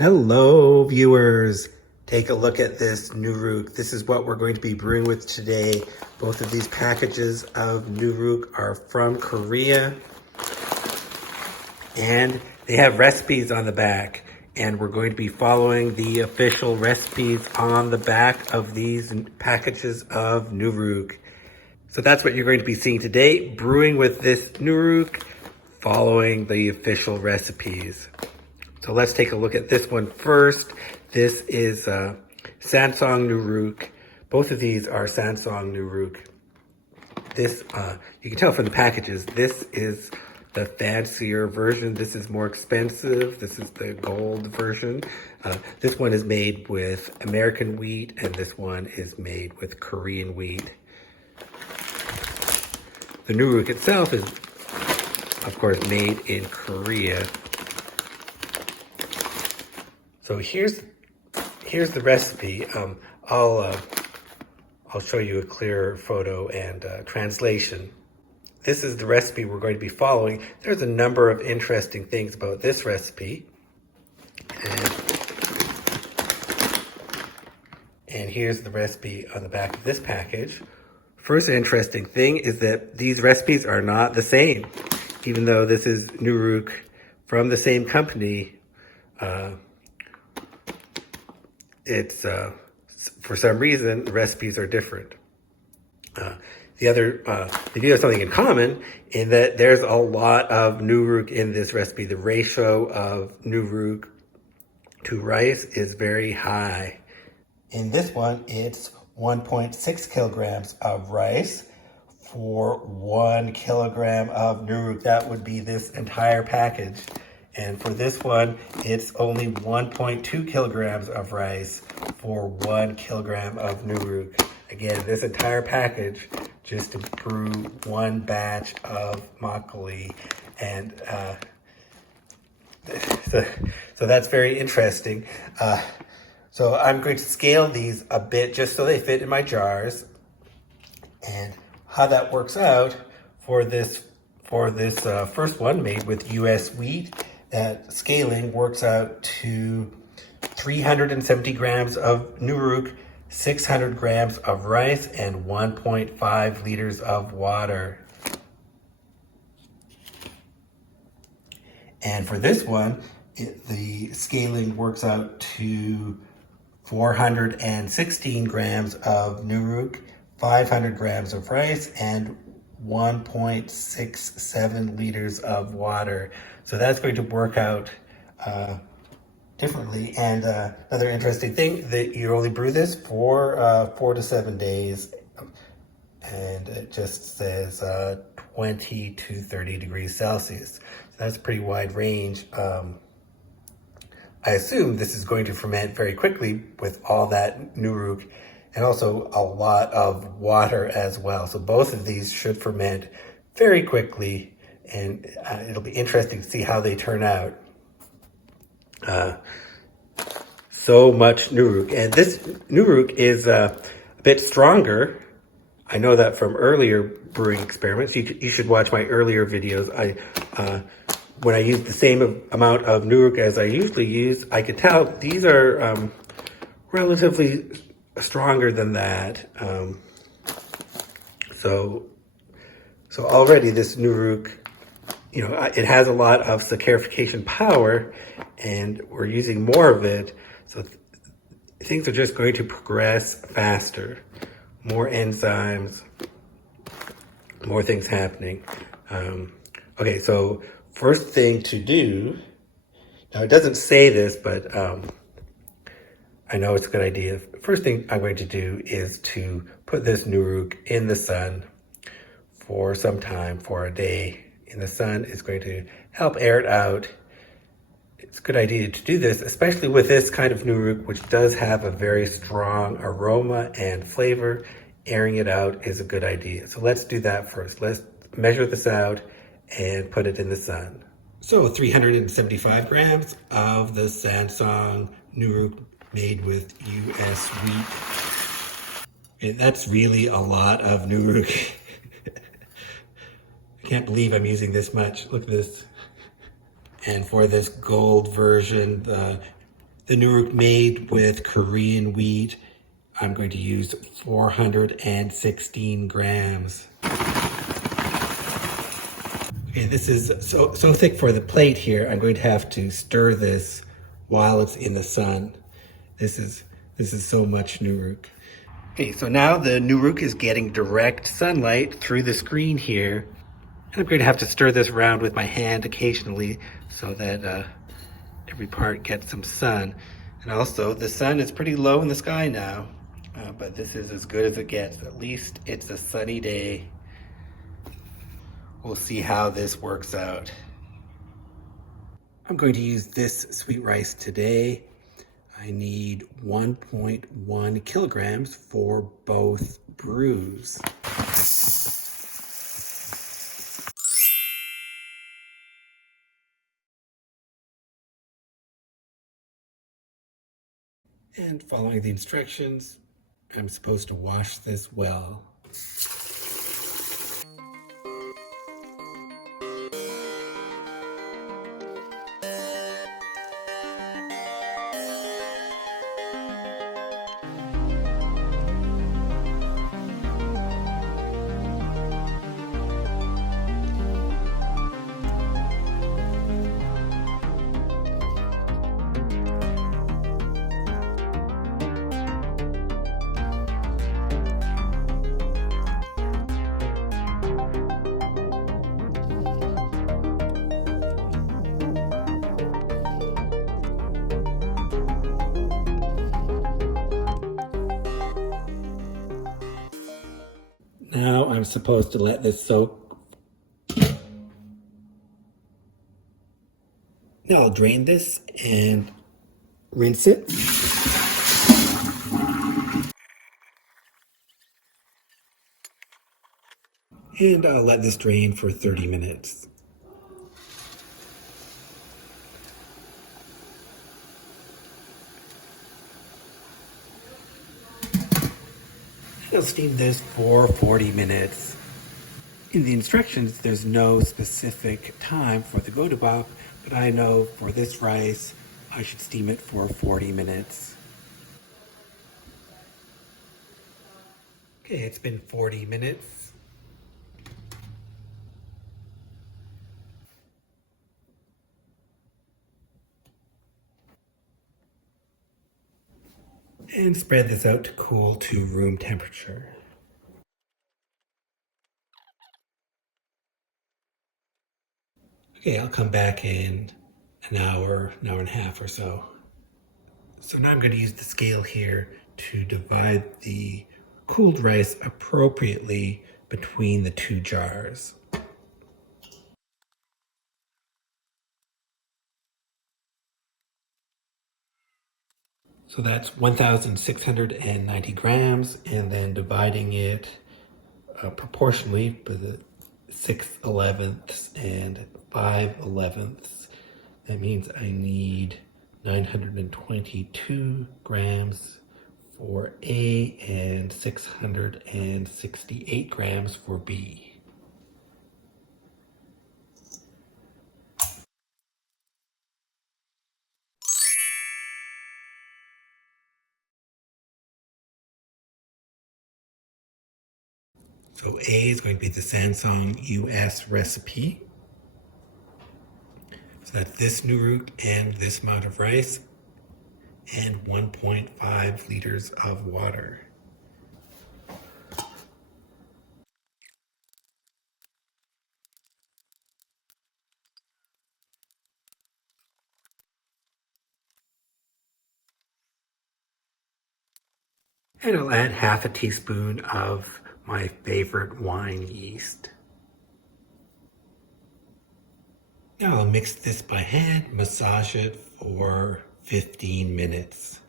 Hello viewers, take a look at this nuruk. This is what we're going to be brewing with today. Both of these packages of nuruk are from Korea and they have recipes on the back, and we're going to be following the official recipes on the back of these packages of nuruk. So that's what you're going to be seeing today, brewing with this nuruk, following the official recipes. So let's take a look at this one first. This is Sansong nuruk. Both of these are Sansong nuruk. This, you can tell from the packages, this is the fancier version. This is more expensive. This is the gold version. This one is made with American wheat, and this one is made with Korean wheat. The nuruk itself is, of course, made in Korea. So here's the recipe. I'll show you a clearer photo and translation. This is the recipe we're going to be following. There's a number of interesting things about this recipe. And here's the recipe on the back of this package. First interesting thing is that these recipes are not the same. Even though this is nuruk from the same company, it's for some reason the recipes are different. They do have something in common in that there's a lot of nuruk in this recipe. The ratio of nuruk to rice is very high. In this one, it's 1.6 kilograms of rice for 1 kilogram of nuruk. That would be this entire package. And for this one, it's only 1.2 kilograms of rice for 1 kilogram of nuruk. Again, this entire package just to brew one batch of makgeolli. And so that's very interesting. So I'm going to scale these a bit just so they fit in my jars. And how that works out for this first one made with US wheat, that scaling works out to 370 grams of nuruk, 600 grams of rice, and 1.5 liters of water. And for this one, the scaling works out to 416 grams of nuruk, 500 grams of rice, and 1.67 liters of water. So that's going to work out differently. And another interesting thing, that you only brew this for 4 to 7 days. And it just says 20 to 30 degrees Celsius. So that's a pretty wide range. I assume this is going to ferment very quickly with all that nuruk and also a lot of water as well. So both of these should ferment very quickly, and it'll be interesting to see how they turn out. So much nuruk, and this nuruk is a bit stronger. I know that from earlier brewing experiments. You should watch my earlier videos. When I used the same amount of nuruk as I usually use, I could tell these are relatively stronger than that. So already this nuruk, it has a lot of saccharification power, and we're using more of it. So things are just going to progress faster. More enzymes, more things happening. Okay, so first thing to do, now it doesn't say this, but I know it's a good idea. First thing I'm going to do is to put this nuruk in the sun for some time, for a day in the sun. Is going to help air it out. It's a good idea to do this, especially with this kind of nuruk, which does have a very strong aroma and flavor. Airing it out is a good idea. So let's do that first. Let's measure this out and put it in the sun. So 375 grams of the Sansong nuruk made with US wheat. And that's really a lot of nuruk. I can't believe I'm using this much. Look at this. And for this gold version, the the nuruk made with Korean wheat. I'm going to use 416 grams. Okay, this is so thick for the plate here. I'm going to have to stir this while it's in the sun. This is so much nuruk. Okay, so now the nuruk is getting direct sunlight through the screen here. And I'm going to have to stir this around with my hand occasionally so that every part gets some sun. And also, the sun is pretty low in the sky now, but this is as good as it gets. At least it's a sunny day. We'll see how this works out. I'm going to use this sweet rice today. I need 1.1 kilograms for both brews. And following the instructions, I'm supposed to wash this well. Now I'm supposed to let this soak. Now I'll drain this and rinse it. And I'll let this drain for 30 minutes. I'll steam this for 40 minutes. In the instructions, there's no specific time for the godobap, but I know for this rice, I should steam it for 40 minutes. Okay, it's been 40 minutes. And spread this out to cool to room temperature. Okay, I'll come back in an hour and a half or so. So now I'm going to use the scale here to divide the cooled rice appropriately between the two jars. So that's 1,690 grams, and then dividing it proportionally by the 6/11ths and 5/11ths. That means I need 922 grams for A and 668 grams for B. So A is going to be the Sansong US recipe. So that's this nuruk and this amount of rice and 1.5 liters of water. And I'll add half a teaspoon of my favorite wine yeast. Now I'll mix this by hand, massage it for 15 minutes.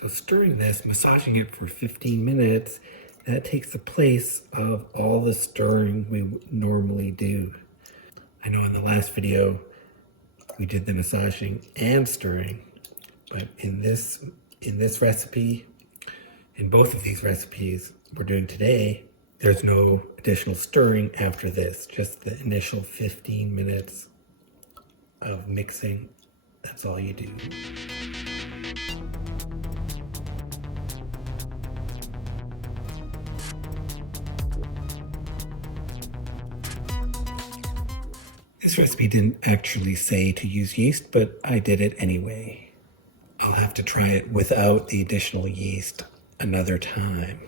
So stirring this, massaging it for 15 minutes, that takes the place of all the stirring we normally do. I know in the last video, we did the massaging and stirring, but in this recipe, in both of these recipes we're doing today, there's no additional stirring after this, just the initial 15 minutes of mixing. That's all you do. This recipe didn't actually say to use yeast, but I did it anyway. I'll have to try it without the additional yeast another time.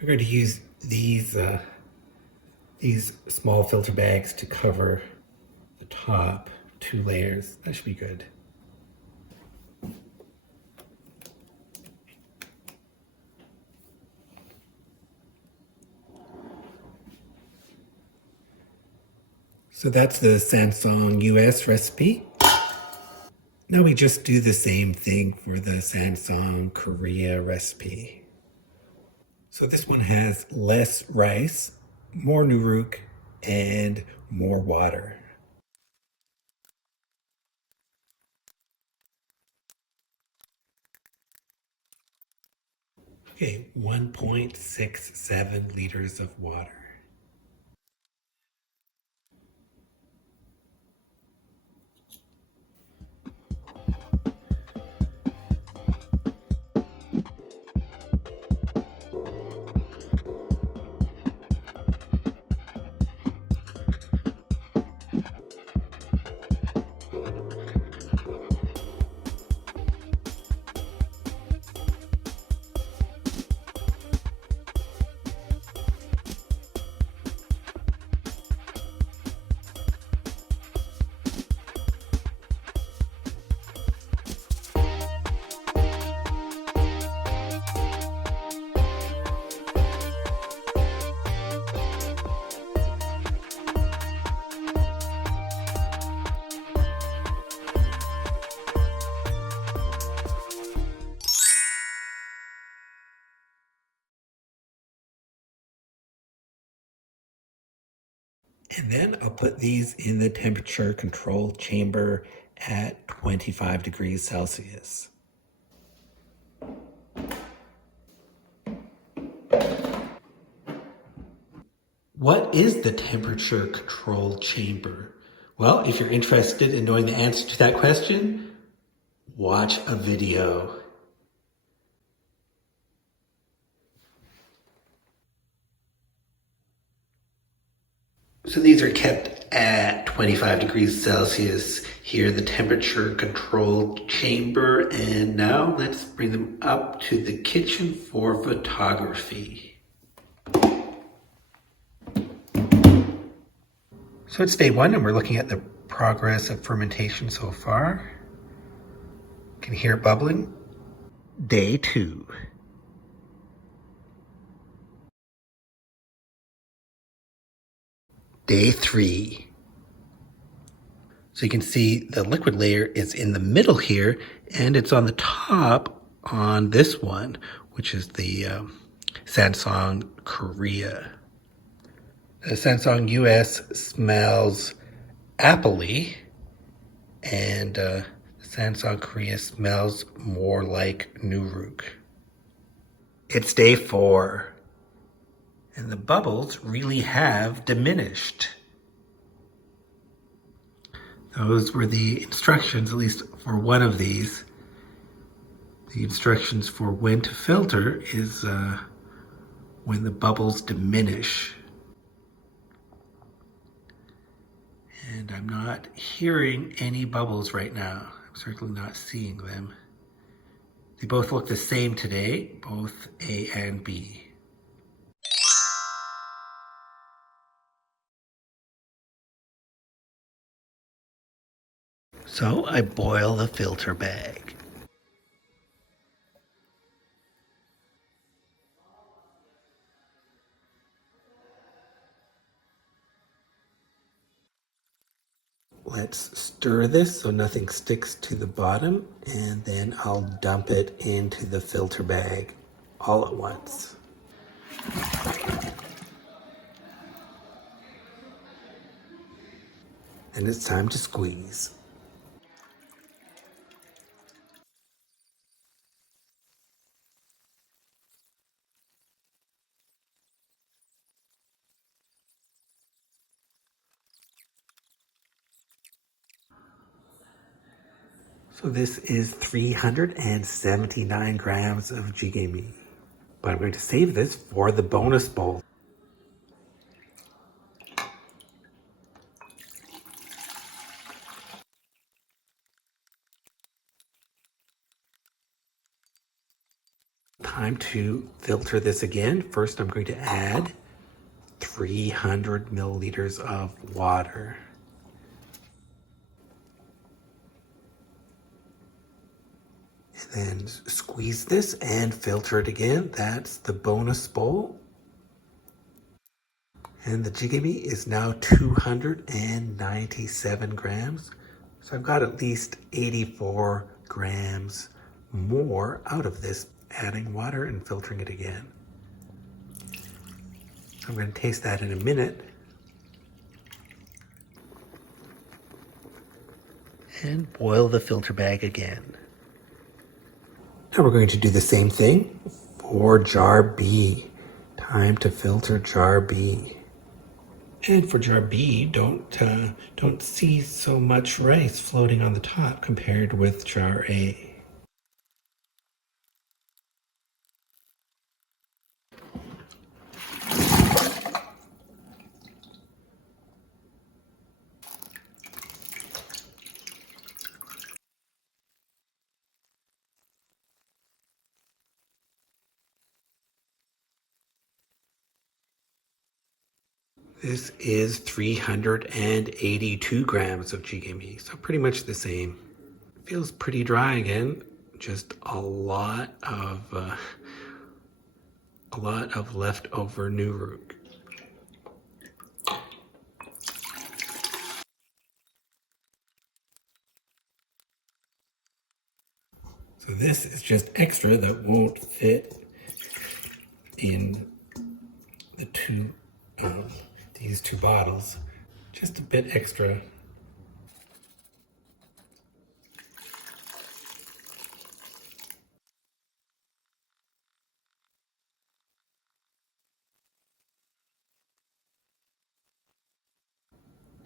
We're going to use these small filter bags to cover the top 2 layers. That should be good. So that's the Sansong US recipe. Now we just do the same thing for the Sansong Korea recipe. So this one has less rice, more nuruk, and more water. Okay, 1.67 liters of water. And then I'll put these in the temperature controlled chamber at 25 degrees Celsius. What is the temperature controlled chamber? Well, if you're interested in knowing the answer to that question, watch a video. So these are kept at 25 degrees Celsius here, the temperature controlled chamber. And now let's bring them up to the kitchen for photography. So it's day 1 and we're looking at the progress of fermentation so far. You can hear it bubbling. Day 2. Day 3. So you can see the liquid layer is in the middle here, and it's on the top on this one, which is the Sansong Korea. The Sansong US smells appley, and Sansong Korea smells more like nuruk. It's day 4. And the bubbles really have diminished. Those were the instructions, at least for one of these. The instructions for when to filter is when the bubbles diminish. And I'm not hearing any bubbles right now. I'm certainly not seeing them. They both look the same today, both A and B. So I boil the filter bag. let's stir this so nothing sticks to the bottom, and then I'll dump it into the filter bag all at once. And it's time to squeeze. So this is 379 grams of jjigae. But I'm going to save this for the bonus bowl. Time to filter this again. First, I'm going to add 300 milliliters of water. And then squeeze this and filter it again. That's the bonus bowl. And the jjigae is now 297 grams. So I've got at least 84 grams more out of this, adding water and filtering it again. I'm going to taste that in a minute. And boil the filter bag again. Now we're going to do the same thing for jar B. Time to filter jar B. And for jar B, don't see so much rice floating on the top compared with jar A. This is 382 grams of jjigae, so pretty much the same. Feels pretty dry again. Just a lot of leftover nuruk. So this is just extra that won't fit in the these two bottles. Just a bit extra.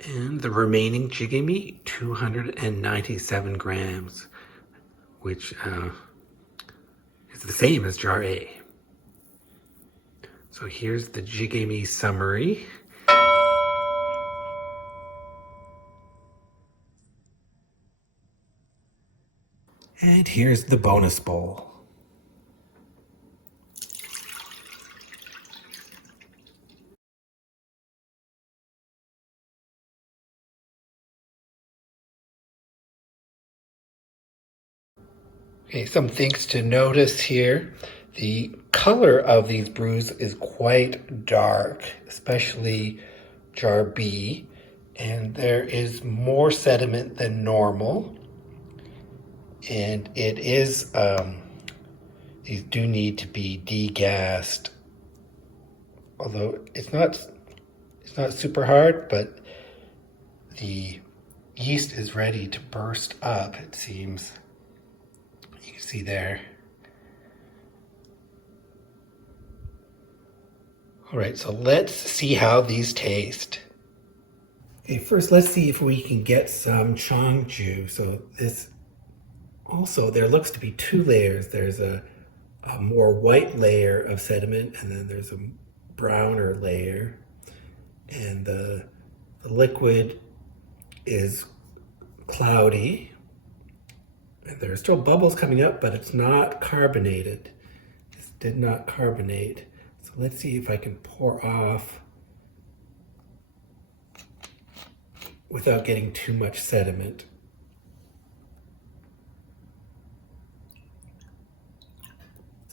And the remaining jjigae, 297 grams, which is the same as jar A. So here's the jjigae summary. And here's the bonus bowl. Okay, some things to notice here. The color of these brews is quite dark, especially jar B, and there is more sediment than normal. And it is, these do need to be degassed, although it's not super hard, but the yeast is ready to burst up, it seems. You can see there. All right, so let's see how these taste. Okay, first let's see if we can get some cheongju. So this also, there looks to be two layers. There's a more white layer of sediment, and then there's a browner layer. And the liquid is cloudy. And there are still bubbles coming up, but it's not carbonated. This did not carbonate. So let's see if I can pour off without getting too much sediment.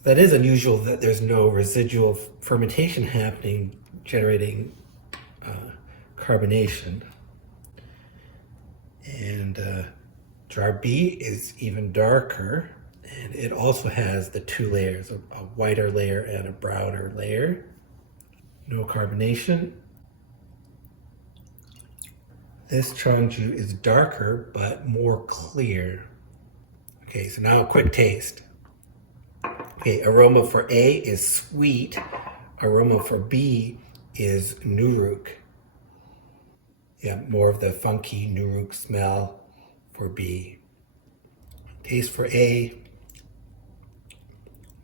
That is unusual that there's no residual fermentation happening, generating carbonation. And jar B is even darker, and it also has the two layers, a whiter layer and a browner layer. No carbonation. This Cheongju is darker but more clear. Okay, so now a quick taste. Okay, aroma for A is sweet. Aroma for B is nuruk. Yeah, more of the funky nuruk smell for B. Taste for A,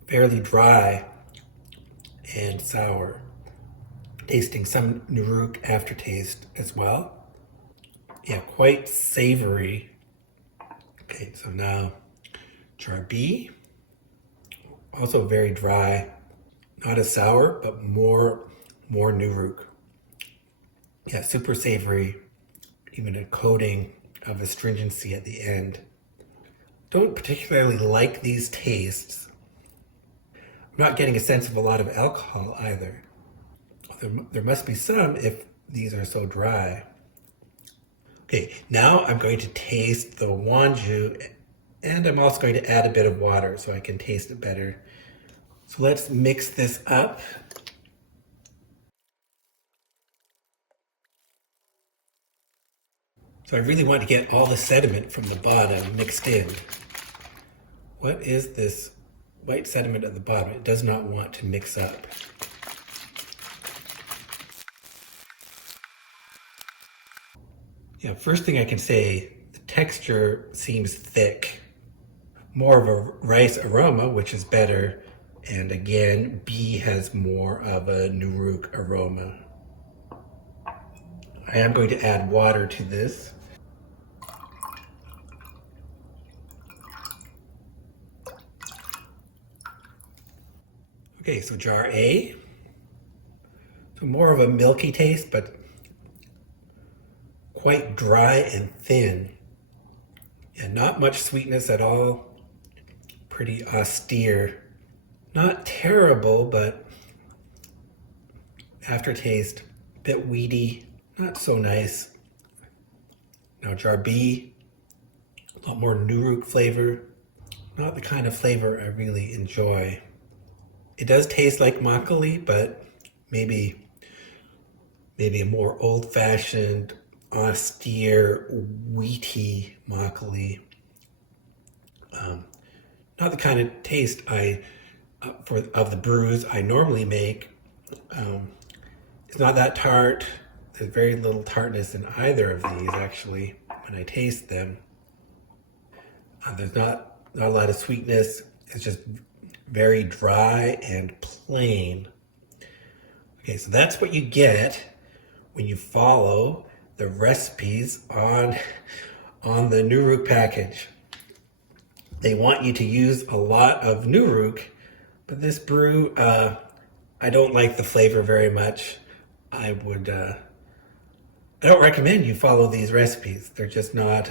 fairly dry and sour. Tasting some nuruk aftertaste as well. Yeah, quite savory. Okay, so now jar B, also very dry, not as sour, but more nuruk. Yeah, super savory, even a coating of astringency at the end. Don't particularly like these tastes. I'm not getting a sense of a lot of alcohol either. There must be some if these are so dry. Okay, now I'm going to taste the Wonju, and I'm also going to add a bit of water so I can taste it better. So let's mix this up. So I really want to get all the sediment from the bottom mixed in. What is this white sediment at the bottom? It does not want to mix up. Yeah, first thing I can say, the texture seems thick. More of a rice aroma, which is better. And again, B has more of a nuruk aroma. I am going to add water to this. Okay, so jar A. So more of a milky taste, but quite dry and thin. Yeah, not much sweetness at all. Pretty austere. Not terrible, but aftertaste, a bit weedy, not so nice. Now jar B, a lot more nuruk flavor. Not the kind of flavor I really enjoy. It does taste like makgeolli, but maybe a more old-fashioned, austere, wheaty makgeolli. Not the kind of taste of the brews I normally make. It's not that tart. There's very little tartness in either of these actually when I taste them. There's not a lot of sweetness. It's just very dry and plain. Okay, so that's what you get when you follow the recipes on the nuruk package. They want you to use a lot of nuruk, but this brew, I don't like the flavor very much. I don't recommend you follow these recipes. They're just not,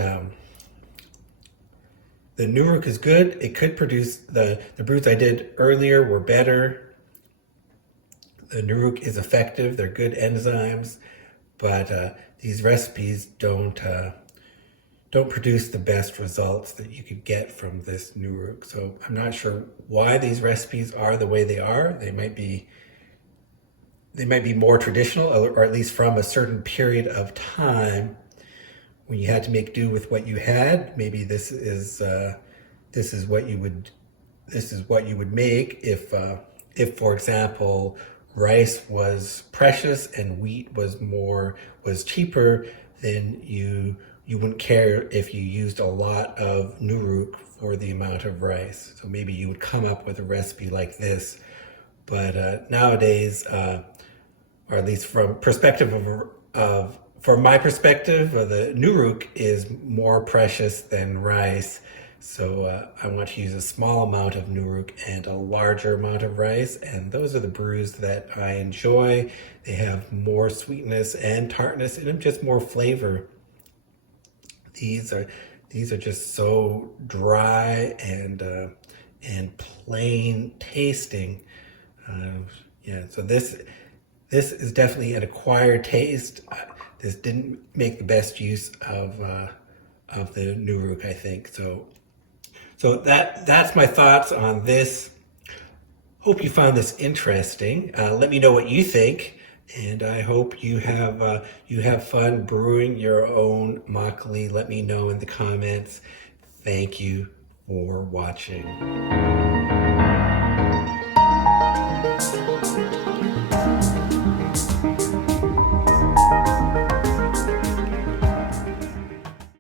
the nuruk is good. It could produce, the brews I did earlier were better. The nuruk is effective. They're good enzymes, but these recipes don't produce the best results that you could get from this nuruk. So I'm not sure why these recipes are the way they are. They might be more traditional, or at least from a certain period of time when you had to make do with what you had. Maybe this is what you would make if for example rice was precious and wheat was cheaper. Then you wouldn't care if you used a lot of nuruk for the amount of rice. So maybe you would come up with a recipe like this. But nowadays, or at least from my perspective, the nuruk is more precious than rice. So I want to use a small amount of nuruk and a larger amount of rice. And those are the brews that I enjoy. They have more sweetness and tartness in them, just more flavor. These are just so dry and plain tasting. Yeah, so this is definitely an acquired taste. This didn't make the best use of of the nuruk, I think. So that's my thoughts on this. Hope you found this interesting. Let me know what you think, and I hope you have fun brewing your own makgeolli. Let me know in the comments. Thank you for watching.